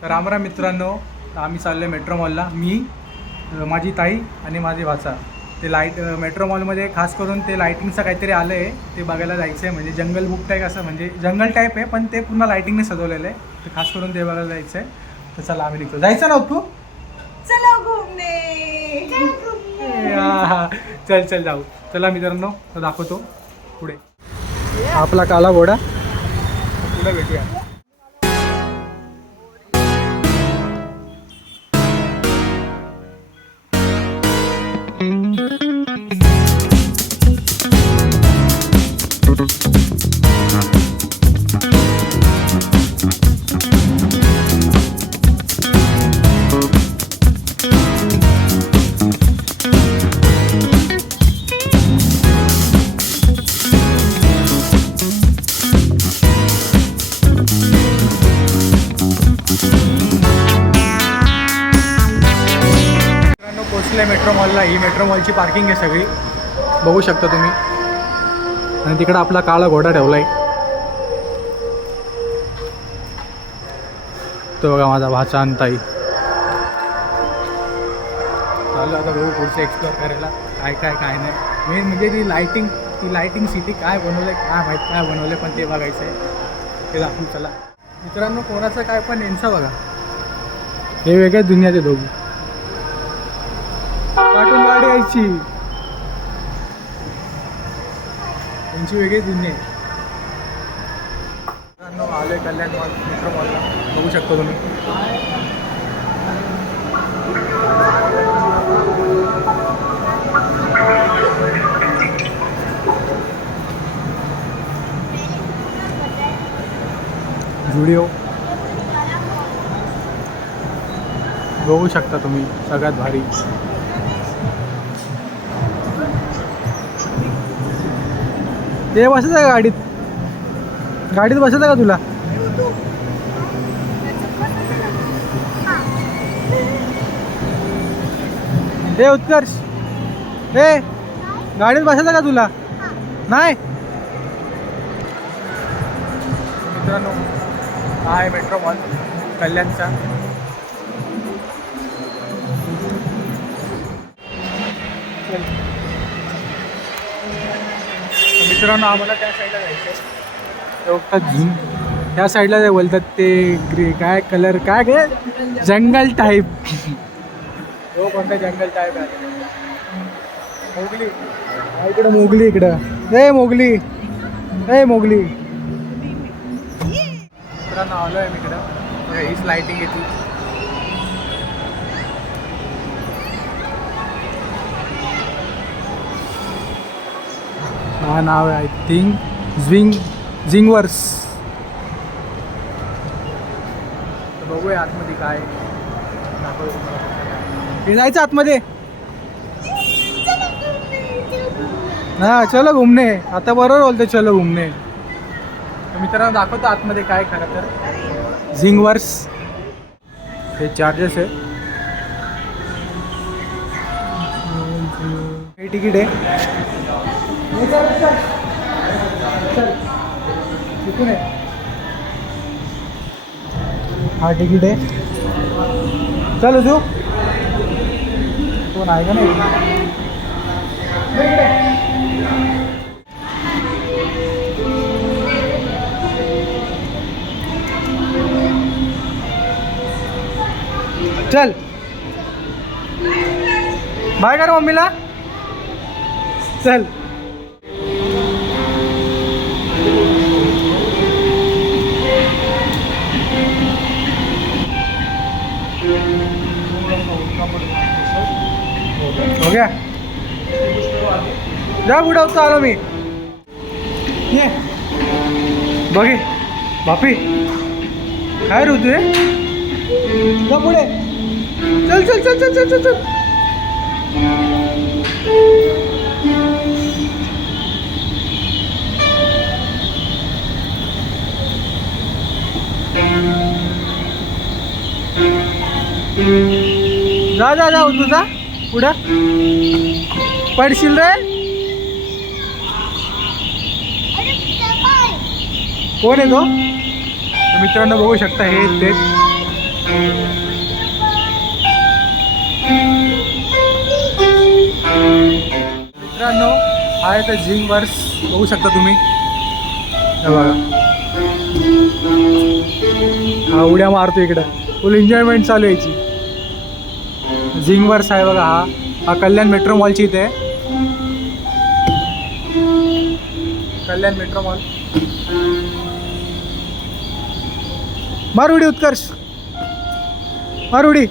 तर रामराम मित्रांनो, आम्ही चाललो आहे मेट्रो मॉलला. मी, माझी ताई आणि माझे भाचा. ते मेट्रो मॉलमध्ये खास करून ते लायटिंगचं काहीतरी आलं आहे, ते बघायला जायचं आहे. म्हणजे जंगल बुक टाईप असं, म्हणजे जंगल टाईप आहे पण ते पुन्हा लायटिंगने सजवलेलं आहे. तर खास करून ते बघायला जायचं आहे. तर चला आम्ही निघतो. जायचं ना तू? चलो घूमने. चल चल जाऊ. चला मित्रांनो, तर दाखवतो पुढे आपला काला घोडा. पुढे भेटूया. पोचले मेट्रो मॉलला. ही मेट्रो मॉलची पार्किंग आहे सगळी, बघू शकता तुम्ही. आणि तिकडं आपला काळा घोडा ठेवला आहे. तो बघा माझा भाचा आणि ताई. चालू आता बघू पुढचं एक्सप्लोअर करायला काय काय काय नाही. मेन म्हणजे ती लायटिंग सिटी काय बनवलं आहे काय माहीत, काय बनवलं पण ते बघायचं आहे. ते दाखवून चला मित्रांनो. कोणाचं काय पण यांचं बघा, हे वेगळ्याच दुनियाचे दोघी. कार्टून गाडी यायची, त्यांची वेगळी दुनिया आहे. आले कल्याण मॉल मेट्रो मॉलला, बघू शकतो तुम्ही. जुडिओ बघू शकता तुम्ही, सगळ्यात भारी. ते बसायचं का गाडीत? गाडीत बसायचं का तुला? हे उत्कर्ष, हे गाडीत बसायचं का तुला? नाही मित्रांनो, हा आहे मेट्रो मॉल कल्याणचा. मित्रांनो आम्हाला त्या साईडला जायचं आहे. त्या साईडला जे बोलतात ते काय कलर काय काय जंगल टाईप. हो कोणता जंगल टाईप आहे? मोगली इकडं, मोगली इकडं. ए मोगली, ए मोगली. मित्रांनो आलो आहे मी इकडं. हीच लाईटिंग येते. हा नाव आहे आय थिंक झिंगवर्स. तर बघूया आतमध्ये काय हे. जायचं आतमध्ये. हा चलो घुमणे. आता बरोबर बोलते चलो घुमणे. तर मित्रांनो दाखवतो आतमध्ये काय. खरं तर झिंगवर्स हे चार्जेस आहे. हे तिकीट आहे. कुठून आहे? हा तिकीट आहे. चल तू कोण आहे का नाही? चल बाय कर मम्मीला. चल हो गया. जा बुडवतो आलो मी. ये बघे बापी काय ऋतू आहे. जा पुढे. चल चल चल चल चल चल चल. जा जा जा तुझा पुढं पडशील रे. कोण आहे तो? तर मित्रांनो बघू शकता हे तेच मित्रांनो हा आहे तर झिंग वर्स बघू शकता तुम्ही. हे बघा हा उड्या मारतो इकडं. फुल एन्जॉयमेंट चालू आहे याची. झिंग वर्स आहे बघा. हा कल्याण मेट्रो मॉलची इथे आहे. कल्याण मेट्रो मॉल. मार उडी उत्कर्ष, मार उडी.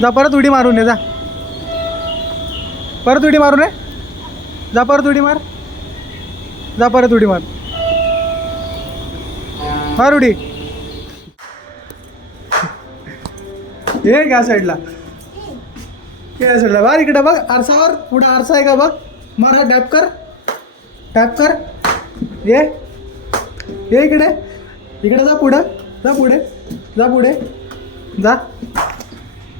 जा परत उडी मारून ये जा. परत उडी मारू नये. जा परत उडी मार. जा परत उडी मार. मार उडी. ये या साईडला. या साईडला बार इकडे बघ. आरसावर पुढे आरसा आहे का बघ. मार टॅप कर. टॅप कर. ये ये इकडे. इकडे जा पुढं. जा पुढे. जा पुढे जा.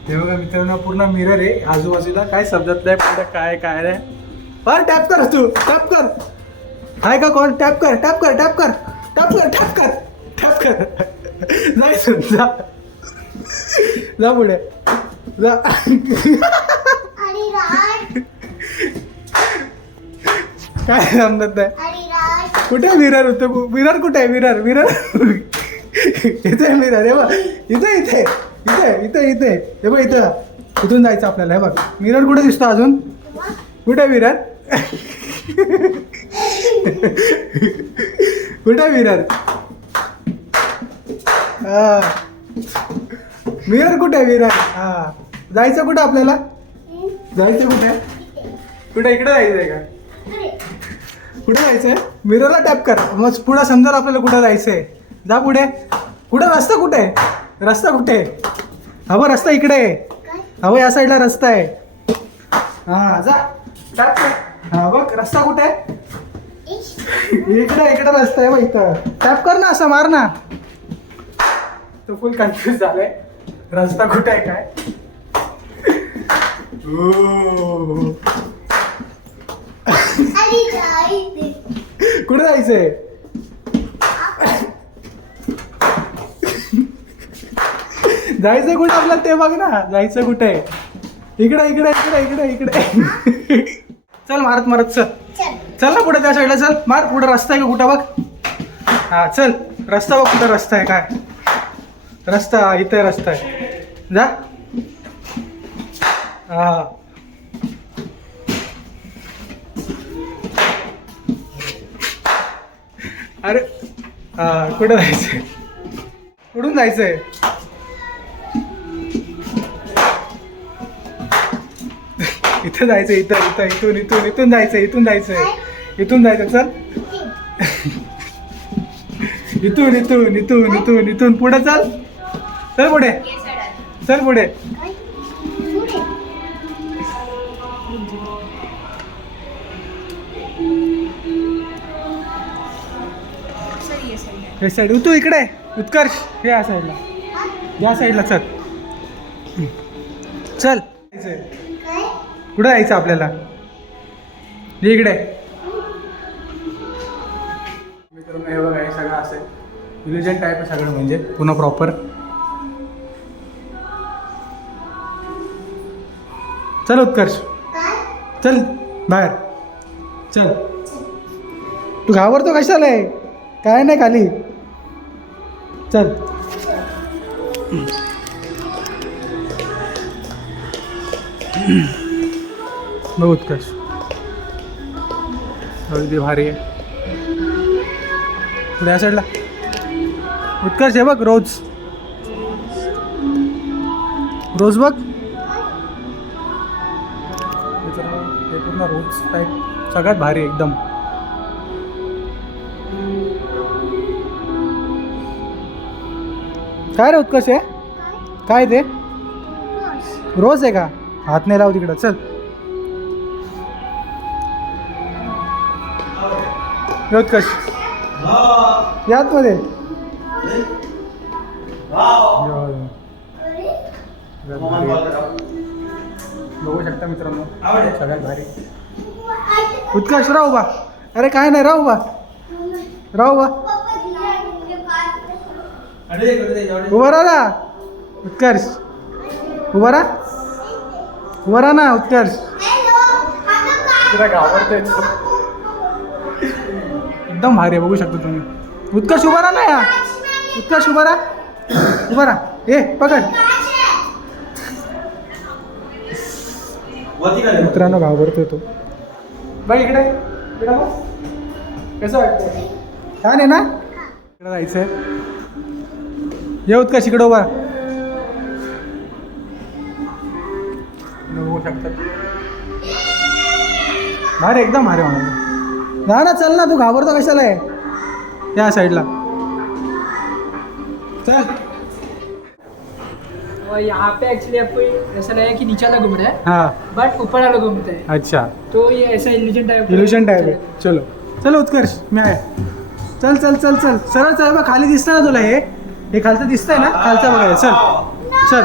हे बघा मित्रांनो पूर्ण मिरर आहे आजूबाजूला. काय समजत नाही पुढं काय काय नाही. फार टॅप कर तू. टॅप कर. आहे का कोण. टॅप कर. टॅप कर. टॅप कर. टॅप कर. टॅप कर. टॅप कर. जायचं जा. जा पुढे जा. काय समजत नाही. कुठे मिरर होतं. मिरर कुठे आहे. मिरर मिरर इथे मिरर. हे बघ इथे इथे इथे इथे इथे. हे बघ इथं. इथून जायचं आपल्याला. हे बघ मिरर कुठे दिसतो अजून. कुठे मिरर. कुठे मिरर. हा मिरर कुठे. मिरर हा. जायचं कुठं आपल्याला. जायचं कुठे. कुठे इकडे जायचं आहे का. कुठे जायचं आहे. मिररला टॅप कर. मग पुढं समजा आपल्याला कुठं जायचं आहे. जा पुढे. कुठं रस्ता कुठे आहे. रस्ता कुठे आहे. हवं रस्ता इकडे आहे. हवं या साईडला रस्ता आहे. हां जा टॅप कर. हां बघ रस्ता कुठे आहे. इकडे इकडे रस्ता आहे बघ इथं. टॅप कर ना. असं मार ना. तो फुल कन्फ्यूज झालाय. रस्ता कुठे आहे काय. कुठे जायचंय. जायचं कुठं आपल्याला ते बघ ना. जायचं कुठे. इकडे इकडे इकडे इकडे इकडे. चल मारत मारत चल. चल ना पुढे त्या साईडला. चल मार पुढे रस्ता आहे का कुठं बघ. हा चल रस्ता बघ कुठं रस्ता आहे काय. रस्ता इथे रस्ता आहे. जा. हा अरे हा कुठं जायचंय. कुठून जायचंय. इथं जायचं. इथं इथं इथून इथून इथून जायचं. इथून जायचंय. इथून जायचं. चल इथून इथून इथून इथून इथून पुढे चल. चल पुढे. चल पुढे. हे साईड. तू इकडे उत्कर्ष. हे या साईडला. या साईडला चल. चल कुठं जायचं आपल्याला. इकडे. मित्रांनो हे बघा हे सगळं असं रिलिजन टाईप आहे सगळं. म्हणजे पुन्हा प्रॉपर. चल उत्कर्ष. चल बाहेर. चल. तू घाबरतो कशाला आहे. काय नाही खाली. चल. बघ उत्कर्ष अगदी भारी आहे. पुढे या साईडला. उत्कर्ष हे बघ रोज. रोज बघ. हे पूर्ण रोज टाईप सगळ्यात भारी एकदम. काय रे उत्कर्ष आहे. काय ते रोज आहे का. हात नाही लाव तिकडं. चल उत्कर्ष यात मध्ये. बघू शकता मित्रांनो सगळ्यात भारी. उत्कर्ष राहू बा. अरे काय नाही राहू बा. राहू बा. उभा राहा ना उत्कर्ष, उभा राहा, उभा राहा ना उत्कर्ष. तुला घाबरतोय एकदम भारी आहे, बघू शकता तुम्ही. उत्कर्ष उभा राहा ना या, उत्कर्ष उभा राहा, उभा राहा. ए पकड. मित्रांनो घाबरतोय तो. बाई इकडे इकडे बघ. कसं वाटतं, छान आहे ना. इकडे जायचंय. ये उत्कर्ष इकडे उभा. बघू शकता भारी, एकदम भारी म्हणाले. जा ना, चल ना, तू घाबरतो कशाला आहे. त्या साईडला चल. और यहाँ पे एक्चुअली आपको ऐसा लगेगा कि नीचे वाला घूम रहा है, हाँ बट ऊपर वाला घूमता है. अच्छा, तो ये ऐसा इल्यूजन टाइप इल्युशन टाईप आहे. चलो चलो उत्कर्ष, मी आहे. चल चल चल चल, सरळ चल बघ. खाली दिसतं ना तुला हे खालचं दिसतंय ना, खालचं बघायचं. चल चल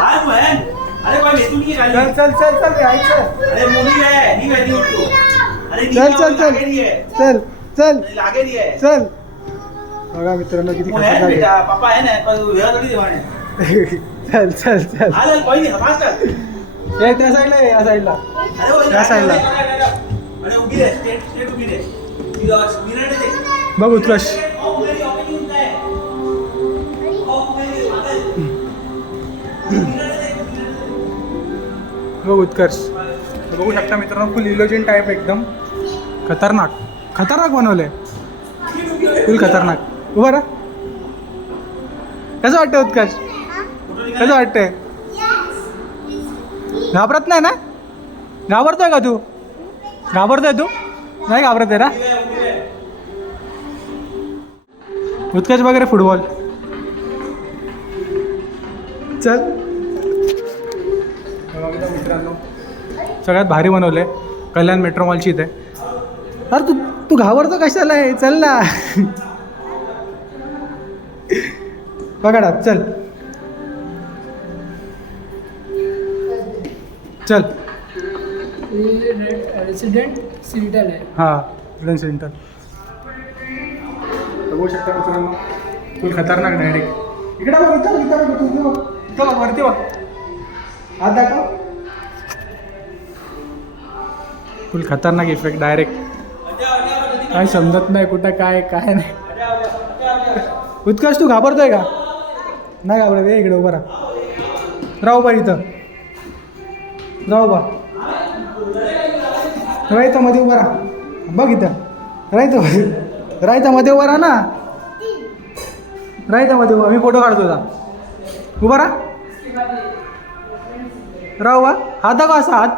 अरे भाई मैं तू नहीं गाली. चल चल चल चल यायचं. अरे मुनी है नहीं बैठी उठ तू. अरे चल चल चल चल चल लागे रही है. चल. बघा मित्रांनो किती वो है खतरनाक बेटा पापा है ना पर वेळ थोडी देवाने. आहे. चल चल चल. आले कोई नहीं फास्ट कर. हे त्या साईडला आहे, या साईडला. अरे वो या साईडला. अरे उभी रे, स्ट्रेट उभी रे. मिरर दे. बघ उत्कर्ष. ओपन होता है. बघ उत्कर्ष. बघू शकता मित्रांनो, फुल इल्युजन टाईप, एकदम खतरनाक खतरनाक बनवलंय. फुल खतरनाक. उभा राहा. कसं वाटतं उत्कर्ष, कसं वाटतंय. घाबरत नाही ना, घाबरतोय का तू, घाबरतोय तू, नाही घाबरत आहे ना. उत्कर्ष वगैरे फुटबॉल. चल. मित्रांनो सगळ्यात भारी बनवलंय, कल्याण मेट्रो मॉलची इथे. अरे तू तू घाबरतो कशाला आहे, चल ना. पकडा, चल चल. रेसिडेंट सीटल है. हां स्टुडंट सेंटर. बघू शकता मित्रांनो, फुल खतरनाक डायरेक्ट. इकडे बघ, इथं इथं बघ, तू बघ, इथं बघ, वरती बघ. हात दाखव. फुल खतरनाक इफेक्ट डायरेक्ट. काय समजत नाही कुठं काय काय नाही. उत्कर्ष तू घाबरतोय का, नाही घाबरत. ये इकडे उभा राहा. राहू बा इथं, राहू बा. राहायचं मध्ये उभा राहा. बघ इथं राहायचं मध्ये उभा राहा ना. राहायचं मध्ये उभा. मी फोटो काढतो तुझा. उभा राहा. राहू बा. हात दाखव असा हात.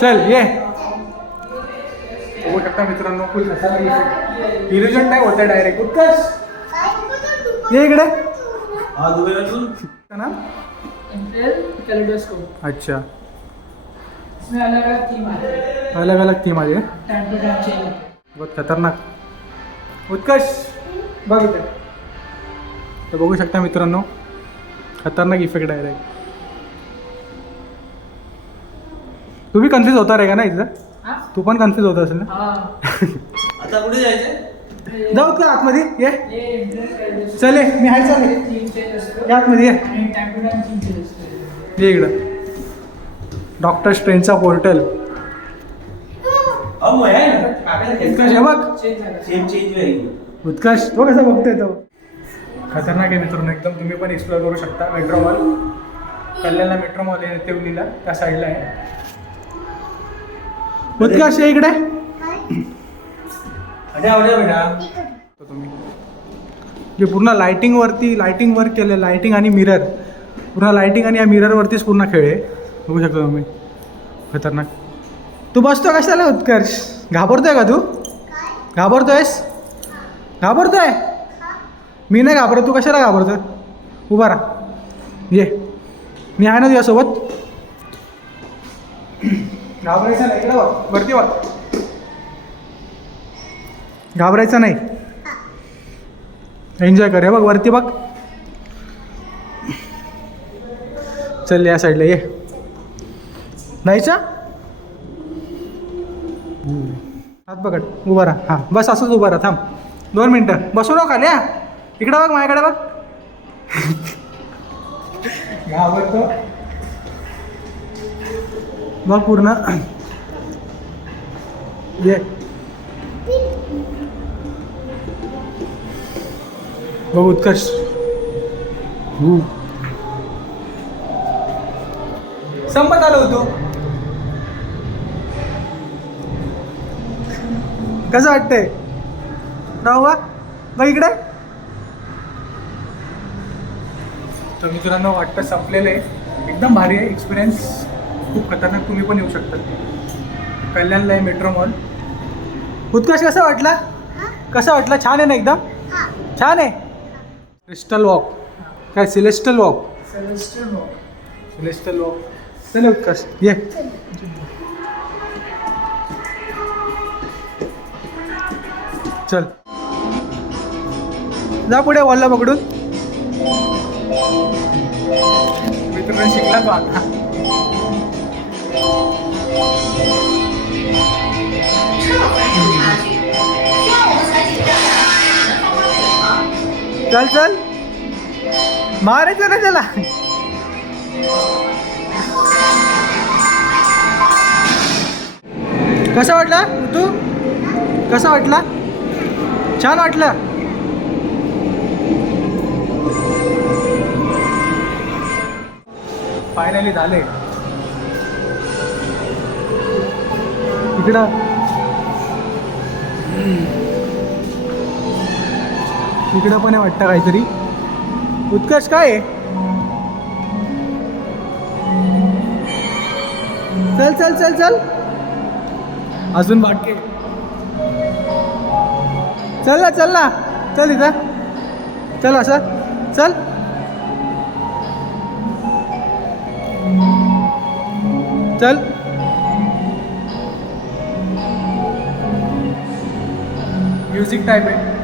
चल ये. बघू शकता मित्रांनो, फुल इल्युजन टाईप होतं डायरेक्ट. उत्कर्ष ये इकडे. हां दुबईला तू ना. कैलेडोस्कोप. अच्छा, इसमें अलग अलग थीम आते हैं, अलग अलग थीम आली आहे. Time to time change. बहुत खतरनाक. उत्कर्ष बघ इथे. तर बघू शकता मित्रांनो, खतरनाक इफेक्ट डायरेक्ट. तू भी कन्फ्यूज होता रहेगा ना इथं. हाँ तू पण कन्फ्यूज होत असेल ना. हाँ. आता कुठे जायचं. जाऊ का आतमध्ये ये. ये चल ये, मी हाय. चालेल थीम चेंज असतो या आतमध्ये ये. आणि time to time theme change असतो. ये इकडं. डॉक्टर स्ट्रेंजचा पोर्टल. अब है ना उत्कर्ष हे बघ. चेंज झाला. सेम चेंज होईल. उत्कर्ष तो कसा बघतोय तो. खतरनाक आहे मित्रांनो, एकदम. तुम्ही पण एक्सप्लोअर करू शकता. मेट्रो मॉल, कल्याणला मेट्रो मॉल आहे, तेवलीला त्या साईडला आहे. उत्कर्ष ये इकडे. अरे आवडे बेटा. तुम्ही जे पूर्ण लाइटिंग वर्क केलं, लाइटिंग आणि मिरर, पूर्ण लाइटिंग आणि या मिररवरतीच पूर्ण खेळ आहे. बघू शकता तुम्ही, खतरनाक. तू बसतो कशाला उत्कर्ष, घाबरतोय का तू, घाबरतोयस, घाबरतोय. मी नाही घाबरत, तू कशाला घाबरतोय. उभा राहा. ये, मी आहे ना तुझ्यासोबत. घाबरायचं नाही. इकडे बघ, वरती बघ. घाबरायचं नाही. एन्जॉय कर. हे बघ वरती बघ. चल या साईडला ये. जायचं. हात पकड, उभा राहा. हां बस असंच उभा राहा. थांब. 2 मिनटं बसू नका खाली हा. इकडं बघ माझ्याकडे बघ. घाबरतो बघ पूर्ण. ये बघ उत्कर्ष. संपत आलो होतो. कसं वाटतंय राहुवा बघ इकडे. तर मित्रांनो वाटतं संपलेलं आहे. एकदम भारी आहे एक्सपिरियन्स. खूप खतरनाक. तुम्ही पण येऊ शकता. कल्याणला आहे मेट्रो मॉल. उत्कर्ष कसा वाटला? कसा वाटला? छान आहे ना एकदम. छान आहे. क्रिस्टल वॉक काय सिलेस्टल वॉक. सिलेस्टल वॉक. चल उत्कर्ष ये. चल जा पुढे वॉलला पकडून. मित्रांनो शिकला तो आता. चल चल मारायचं ना त्याला. कसा वाटला तू? कसा वाटला? छान वाटलं. फायनली झाले. इकडं इकडं पण आहे वाटतं काहीतरी. उत्कर्ष काय आहे? चल चल चल चल अजून बाकी. चल ना चल ना चल इथं. चल असं चल. चल म्युझिक टाईप आहे.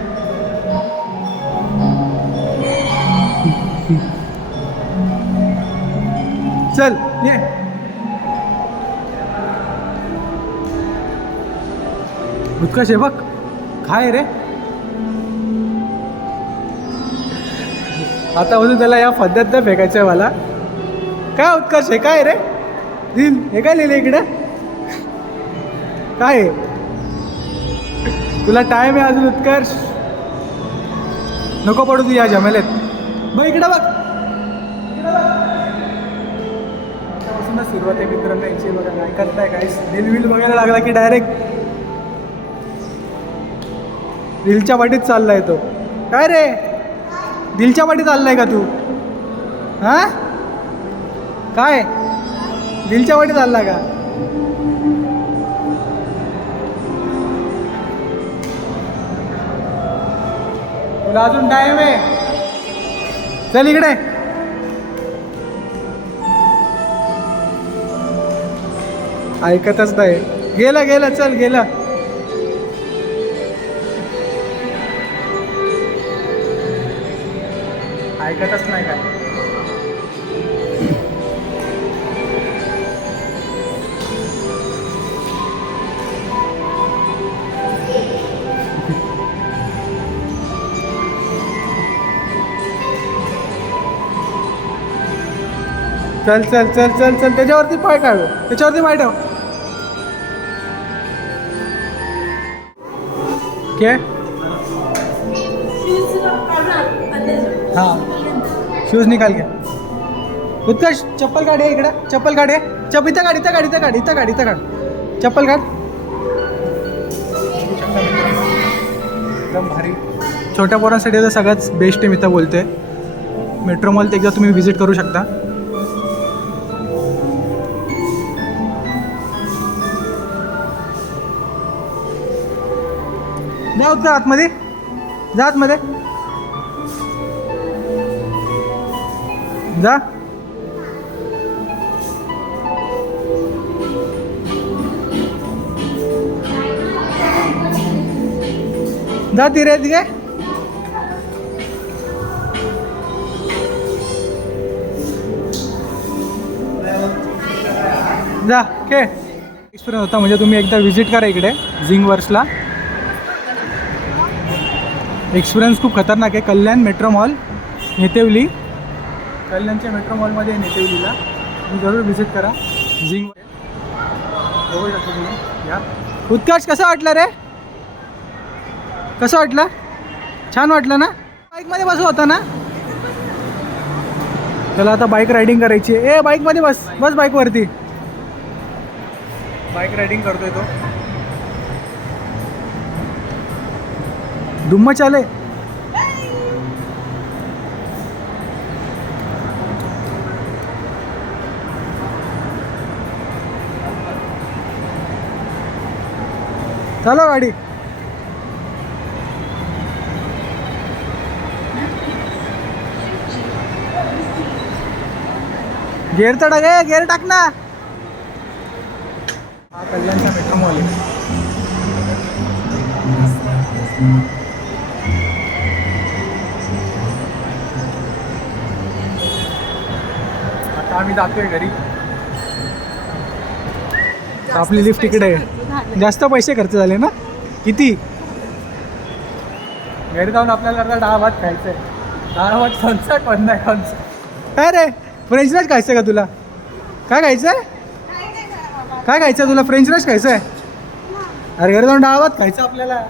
चल ये. उत्कर्ष आहे बघ. काय रे आता अजून त्याला या पद्धतीनं फेकायचं आहे मला. काय उत्कर्ष आहे? काय रे लिहिल हे काय लिहिलं इकडे? काय आहे? तुला टाईम आहे अजून उत्कर्ष. नको पडू तू या जमेलेत. बघ इकडं बघ. त्यापासूनच सुरुवात आहे मित्रांनो याची. बघा काय करताय काय. रील बघायला लागला की डायरेक्ट दिलच्या वाटीत चाललाय तो. काय रे दिलच्या वाटीत चाललाय का तू? हां काय दिलच्या वाटीत चालला का? तुला अजून टाइम आहे. चल इकडे. ऐकतच नाही. गेला गेला चल गेला. ऐकतच नाही काय. चल चल चल चल चल त्याच्यावरती पाय काढ. त्याच्यावरती पाय ठेव. क्या हाँ शूज निकाल के. उत्कर्ष चप्पल काढ इकडं. चप्पल काढ. इथं काढ इथं काढ इथं काढ इथं काढ इथं काढ. चप्पल काढ. एकदम भारी. छोट्या पोरांसाठी तर सगळ्यात बेस्ट आहे. मी तर बोलते मेट्रो मॉल एकदा तुम्ही व्हिजिट करू शकता. जा उत्तर आतमध्ये. जा आतमध्ये जा. जा तिरे तिघे. जा के एक्सपिरियन्स होता. म्हणजे तुम्ही एकदा व्हिजिट करा इकडे झिंग वर्क्सला. एक्सपिरियन्स खूप खतरनाक आहे. कल्याण मेट्रो मॉल नेतेवली, कल्याणच्या मेट्रो मॉलमध्ये आहे नेतेवलीला. तुम्ही जरूर व्हिजिट करा. झिंग बघू शकता तुम्ही. या उत्कर्ष कसं वाटलं रे? कसं वाटलं? छान वाटलं ना? बाईकमध्ये बसू होता ना? त्याला आता बाईक रायडिंग करायची आहे. ए बाईकमध्ये बस बस बाईकवरती. बाईक रायडिंग करतोय तो. दुम्म चाले. चलो गाडी. गेअर तर टाक, गेअर टाक ना. हा कल्याणचा मेट्रो मॉल आहे. आता आम्ही जातोय घरी. आपली लिफ्ट तिकडे आहे. जास्त पैसे खर्च झाले ना? किती? घरी जाऊन आपल्याला आता डाळ भात खायचं आहे. डाळ भात कोणचा पण नाही कोणचा. काय रे फ्रेंच फ्राईज खायचं का तुला? काय खायचं आहे? काय खायचं तुला? फ्रेंच फ्राईज खायचं आहे? अरे घरी जाऊन डाळ भात खायचं आपल्याला.